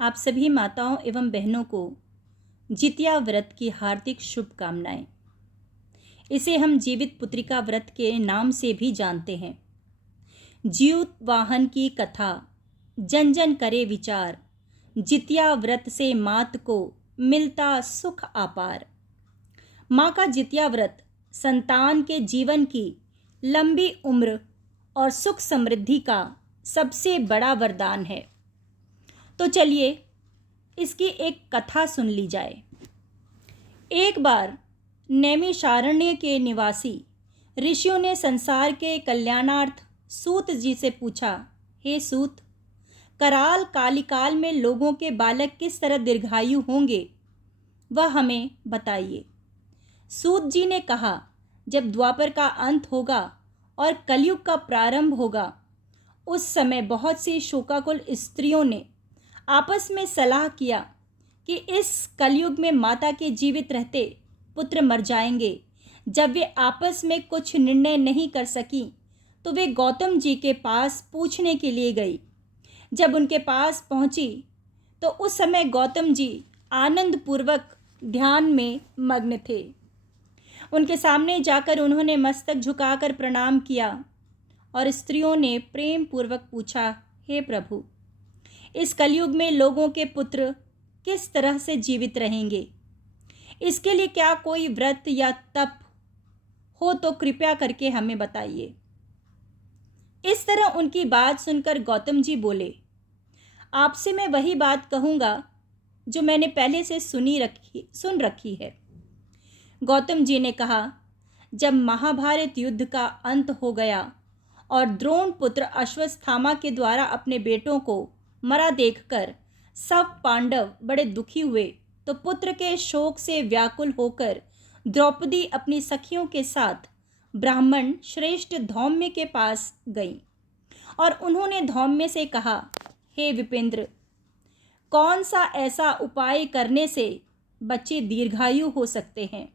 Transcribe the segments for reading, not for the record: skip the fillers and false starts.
आप सभी माताओं एवं बहनों को जितिया व्रत की हार्दिक शुभकामनाएं। इसे हम जीवित पुत्रिका व्रत के नाम से भी जानते हैं। ज्यूत वाहन की कथा जन जन करे विचार, जितिया व्रत से मात को मिलता सुख अपार। माँ का जितिया व्रत संतान के जीवन की लंबी उम्र और सुख समृद्धि का सबसे बड़ा वरदान है। तो चलिए इसकी एक कथा सुन ली जाए। एक बार नैमिषारण्य के निवासी ऋषियों ने संसार के कल्याणार्थ सूत जी से पूछा, हे सूत, कराल कालिकाल में लोगों के बालक किस तरह दीर्घायु होंगे, वह हमें बताइए। सूत जी ने कहा, जब द्वापर का अंत होगा और कलयुग का प्रारंभ होगा, उस समय बहुत सी शोकाकुल स्त्रियों ने आपस में सलाह किया कि इस कलयुग में माता के जीवित रहते पुत्र मर जाएंगे। जब वे आपस में कुछ निर्णय नहीं कर सकी तो वे गौतम जी के पास पूछने के लिए गई। जब उनके पास पहुंची तो उस समय गौतम जी आनंद पूर्वक ध्यान में मग्न थे। उनके सामने जाकर उन्होंने मस्तक झुकाकर प्रणाम किया और स्त्रियों ने प्रेम पूर्वक पूछा, हे प्रभु, इस कलयुग में लोगों के पुत्र किस तरह से जीवित रहेंगे? इसके लिए क्या कोई व्रत या तप हो तो कृपया करके हमें बताइए। इस तरह उनकी बात सुनकर गौतम जी बोले, आपसे मैं वही बात कहूँगा जो मैंने पहले से सुन रखी है। गौतम जी ने कहा, जब महाभारत युद्ध का अंत हो गया और द्रोण पुत्र अश्वत्थामा के द्वारा अपने बेटों को मरा देखकर सब पांडव बड़े दुखी हुए तो पुत्र के शोक से व्याकुल होकर द्रौपदी अपनी सखियों के साथ ब्राह्मण श्रेष्ठ धौम्य के पास गई और उन्होंने धौम्य से कहा, हे विपेंद्र, कौन सा ऐसा उपाय करने से बच्चे दीर्घायु हो सकते हैं?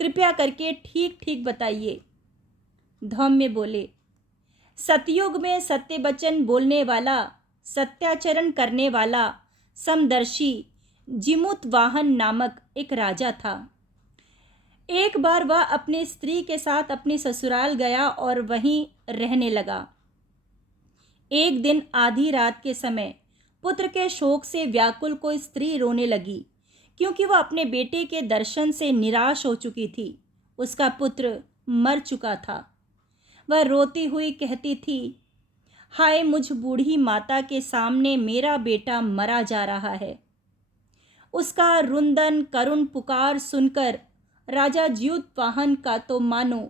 कृपया करके ठीक ठीक बताइए। धौम्य बोले, सतयुग में सत्य वचन बोलने वाला, सत्याचरण करने वाला समदर्शी जिमुत वाहन नामक एक राजा था। एक बार वह अपनी स्त्री के साथ अपनी ससुराल गया और वहीं रहने लगा। एक दिन आधी रात के समय पुत्र के शोक से व्याकुल कोई स्त्री रोने लगी, क्योंकि वह अपने बेटे के दर्शन से निराश हो चुकी थी। उसका पुत्र मर चुका था। वह रोती हुई कहती थी, हाय मुझ बूढ़ी माता के सामने मेरा बेटा मरा जा रहा है। उसका रुंदन करुण पुकार सुनकर राजा ज्यूतवाहन का तो मानो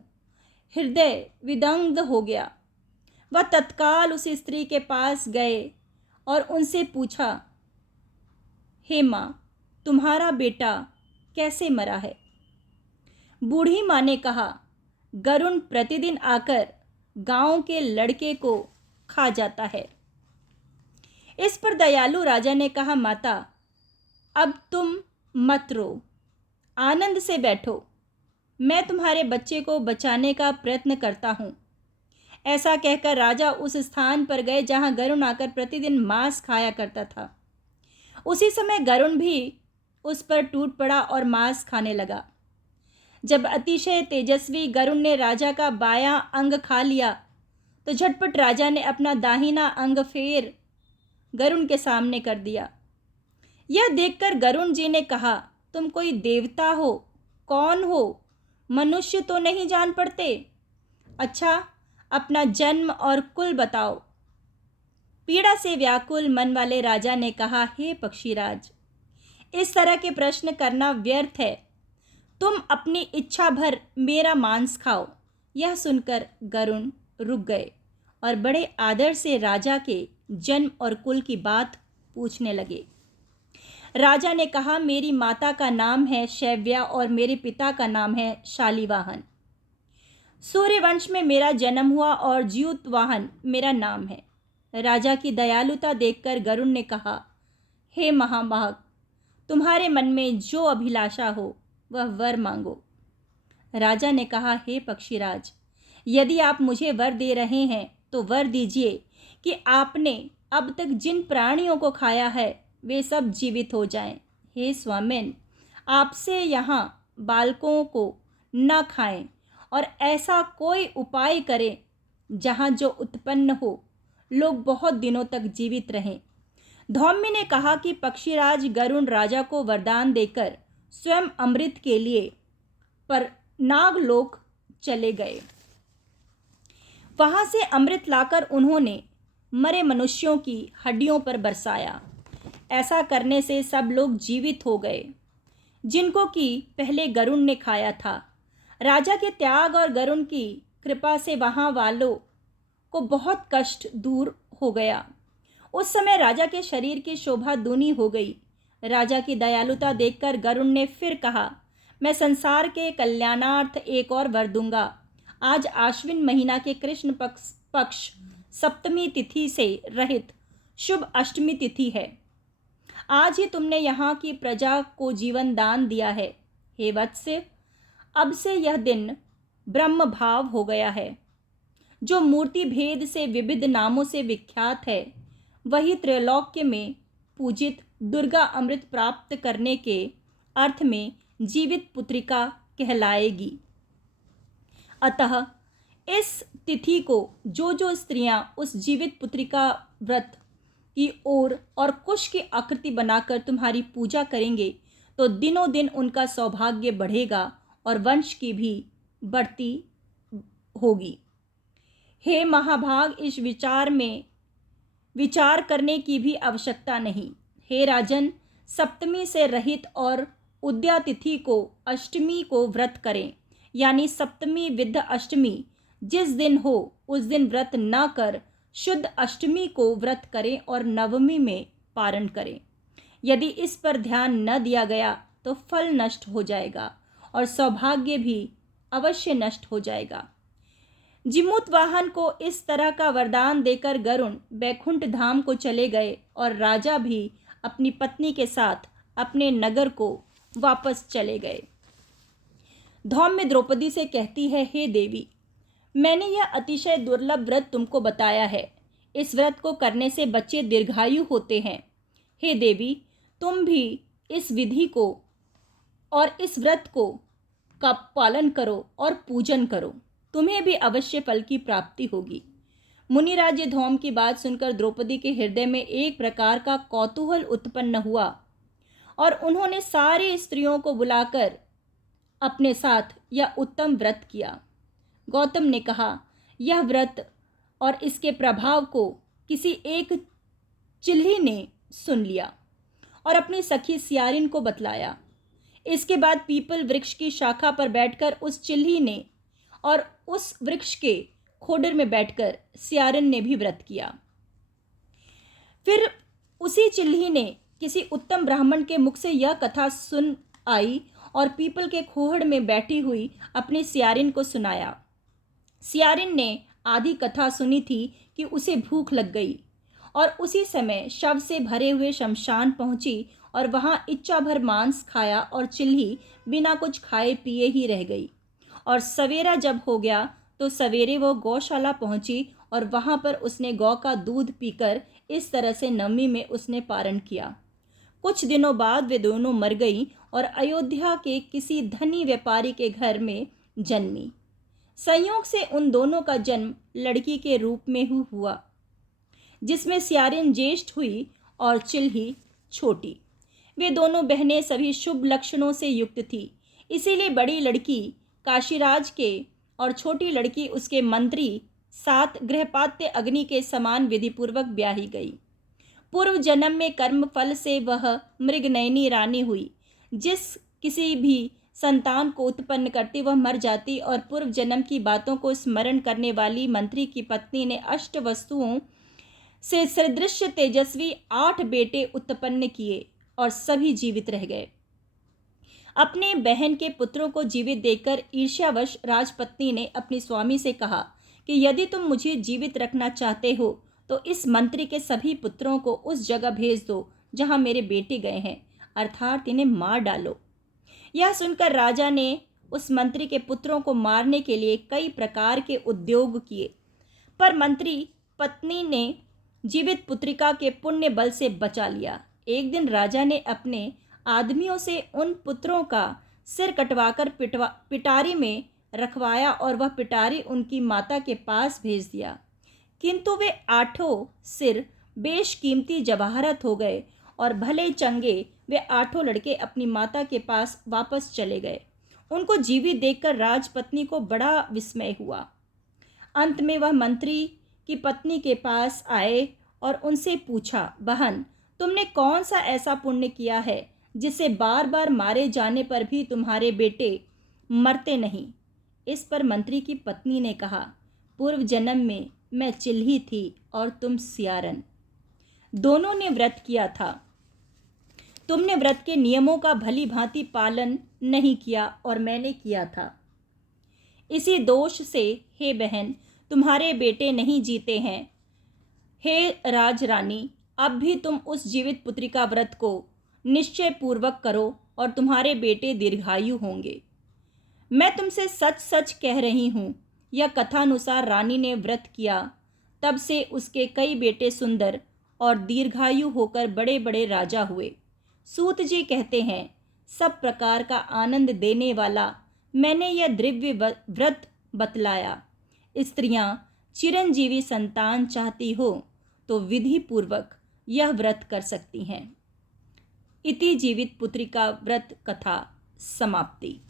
हृदय विदग्ध हो गया। वह तत्काल उस स्त्री के पास गए और उनसे पूछा, हे माँ, तुम्हारा बेटा कैसे मरा है? बूढ़ी माँ ने कहा, गरुण प्रतिदिन आकर गांव के लड़के को खा जाता है। इस पर दयालु राजा ने कहा, माता, अब तुम मत रो, आनंद से बैठो, मैं तुम्हारे बच्चे को बचाने का प्रयत्न करता हूँ। ऐसा कहकर राजा उस स्थान पर गए जहाँ गरुण आकर प्रतिदिन मांस खाया करता था। उसी समय गरुण भी उस पर टूट पड़ा और मांस खाने लगा। जब अतिशय तेजस्वी गरुण ने राजा का बायां अंग खा लिया तो झटपट राजा ने अपना दाहिना अंग फेर गरुण के सामने कर दिया। यह देखकर गरुण जी ने कहा, तुम कोई देवता हो? कौन हो? मनुष्य तो नहीं जान पड़ते? अच्छा, अपना जन्म और कुल बताओ। पीड़ा से व्याकुल मन वाले राजा ने कहा, हे पक्षीराज, इस तरह के प्रश्न करना व्यर्थ है। तुम अपनी इच्छा भर मेरा मांस खाओ। यह सुनकर गरुण रुक गए और बड़े आदर से राजा के जन्म और कुल की बात पूछने लगे। राजा ने कहा, मेरी माता का नाम है शैव्या और मेरे पिता का नाम है शालिवाहन। सूर्यवंश में मेरा जन्म हुआ और ज्यूतवाहन मेरा नाम है। राजा की दयालुता देखकर गरुण ने कहा, हे महाभाग, तुम्हारे मन में जो अभिलाषा हो वह वर मांगो। राजा ने कहा, हे पक्षीराज, यदि आप मुझे वर दे रहे हैं तो वर दीजिए कि आपने अब तक जिन प्राणियों को खाया है वे सब जीवित हो जाएं। हे स्वामिन, आपसे यहाँ बालकों को न खाएं और ऐसा कोई उपाय करें जहाँ जो उत्पन्न हो लोग बहुत दिनों तक जीवित रहें। धौम्य ने कहा कि पक्षीराज गरुण राजा को वरदान देकर स्वयं अमृत के लिए पर नागलोक चले गए। वहां से अमृत लाकर उन्होंने मरे मनुष्यों की हड्डियों पर बरसाया। ऐसा करने से सब लोग जीवित हो गए जिनको कि पहले गरुण ने खाया था। राजा के त्याग और गरुण की कृपा से वहां वालों को बहुत कष्ट दूर हो गया। उस समय राजा के शरीर की शोभा दूनी हो गई। राजा की दयालुता देखकर गरुण ने फिर कहा, मैं संसार के कल्याणार्थ एक और वर दूंगा। आज आश्विन महीना के कृष्ण पक्ष सप्तमी तिथि से रहित शुभ अष्टमी तिथि है। आज ही तुमने यहाँ की प्रजा को जीवन दान दिया है। हे वत्स, अब से यह दिन ब्रह्म भाव हो गया है। जो मूर्ति भेद से विविध नामों से विख्यात है, वही त्रैलोक्य में पूजित दुर्गा अमृत प्राप्त करने के अर्थ में जीवित पुत्रिका कहलाएगी। अतः इस तिथि को जो स्त्रियां उस जीवित पुत्रिका व्रत की ओर और कुश की आकृति बनाकर तुम्हारी पूजा करेंगे तो दिनों दिन उनका सौभाग्य बढ़ेगा और वंश की भी बढ़ती होगी। हे महाभाग, इस विचार में विचार करने की भी आवश्यकता नहीं। हे राजन, सप्तमी से रहित और उद्या तिथि को अष्टमी को व्रत करें, यानी सप्तमी विद्ध अष्टमी जिस दिन हो उस दिन व्रत न कर शुद्ध अष्टमी को व्रत करें और नवमी में पारण करें। यदि इस पर ध्यान न दिया गया तो फल नष्ट हो जाएगा और सौभाग्य भी अवश्य नष्ट हो जाएगा। जिमूत वाहन को इस तरह का वरदान देकर गरुण बैकुंठ धाम को चले गए और राजा भी अपनी पत्नी के साथ अपने नगर को वापस चले गए। धौम्य द्रौपदी से कहती है, हे देवी, मैंने यह अतिशय दुर्लभ व्रत तुमको बताया है। इस व्रत को करने से बच्चे दीर्घायु होते हैं। हे देवी, तुम भी इस विधि को और इस व्रत को का पालन करो और पूजन करो, तुम्हें भी अवश्य फल की प्राप्ति होगी। मुनिराज धौम की बात सुनकर द्रौपदी के हृदय में एक प्रकार का कौतूहल उत्पन्न हुआ और उन्होंने सारी स्त्रियों को बुलाकर अपने साथ यह उत्तम व्रत किया। गौतम ने कहा, यह व्रत और इसके प्रभाव को किसी एक चिल्ही ने सुन लिया और अपनी सखी सियारिन को बतलाया। इसके बाद पीपल वृक्ष की शाखा पर बैठकर उस चिल्ही ने और उस वृक्ष के खोडर में बैठकर सियारिन ने भी व्रत किया। फिर उसी चिल्ही ने किसी उत्तम ब्राह्मण के मुख से यह कथा सुन आई और पीपल के खोहड़ में बैठी हुई अपनी सियारिन को सुनाया। सियारिन ने आधी कथा सुनी थी कि उसे भूख लग गई और उसी समय शव से भरे हुए शमशान पहुंची और वहां इच्छा भर मांस खाया और चिल्ही बिना कुछ खाए पिए ही रह गई। और सवेरा जब हो गया तो सवेरे वो गौशाला पहुंची और वहां पर उसने गौ का दूध पीकर इस तरह से नवमी में उसने पारण किया। कुछ दिनों बाद वे दोनों मर गई और अयोध्या के किसी धनी व्यापारी के घर में जन्मी। संयोग से उन दोनों का जन्म लड़की के रूप में हुआ, जिसमें सियारिन ज्येष्ठ हुई और चिल्ही छोटी। वे दोनों बहनें सभी शुभ लक्षणों से युक्त थी, इसीलिए बड़ी लड़की काशीराज के और छोटी लड़की उसके मंत्री साथ गृहपात्य अग्नि के समान विधिपूर्वक ब्याही गई। पूर्व जन्म में कर्म फल से वह मृगनयनी रानी हुई। जिस किसी भी संतान को उत्पन्न करती वह मर जाती और पूर्व जन्म की बातों को स्मरण करने वाली मंत्री की पत्नी ने अष्ट वस्तुओं से सदृश तेजस्वी 8 बेटे उत्पन्न किए और सभी जीवित रह गए। अपने बहन के पुत्रों को जीवित देखकर ईर्ष्यावश राजपत्नी ने अपने स्वामी से कहा कि यदि तुम मुझे जीवित रखना चाहते हो तो इस मंत्री के सभी पुत्रों को उस जगह भेज दो जहां मेरे बेटे गए हैं, अर्थात इन्हें मार डालो। यह सुनकर राजा ने उस मंत्री के पुत्रों को मारने के लिए कई प्रकार के उद्योग किए, पर मंत्री पत्नी ने जीवित पुत्रिका के पुण्य बल से बचा लिया। एक दिन राजा ने अपने आदमियों से उन पुत्रों का सिर कटवाकर पिटारी में रखवाया और वह पिटारी उनकी माता के पास भेज दिया। किंतु वे 8 सिर बेशकीमती जवाहरत हो गए और भले चंगे वे 8 लड़के अपनी माता के पास वापस चले गए। उनको जीवित देखकर राजपत्नी को बड़ा विस्मय हुआ। अंत में वह मंत्री की पत्नी के पास आए और उनसे पूछा, बहन, तुमने कौन सा ऐसा पुण्य किया है जिससे बार बार मारे जाने पर भी तुम्हारे बेटे मरते नहीं? इस पर मंत्री की पत्नी ने कहा, पूर्व जन्म में मैं चिल्ही थी और तुम सियारन। दोनों ने व्रत किया था। तुमने व्रत के नियमों का भली भांति पालन नहीं किया और मैंने किया था। इसी दोष से हे बहन, तुम्हारे बेटे नहीं जीते हैं। हे राजरानी, अब भी तुम उस जीवित पुत्री का व्रत को निश्चय पूर्वक करो और तुम्हारे बेटे दीर्घायु होंगे। मैं तुमसे सच सच कह रही हूँ, यह कथानुसार रानी ने व्रत किया, तब से उसके कई बेटे सुंदर और दीर्घायु होकर बड़े बड़े राजा हुए। सूत जी कहते हैं, सब प्रकार का आनंद देने वाला मैंने यह दिव्य व्रत बतलाया। स्त्रियां चिरंजीवी संतान चाहती हो तो विधि पूर्वक यह व्रत कर सकती हैं। इति जीवित पुत्री का व्रत कथा समाप्ति।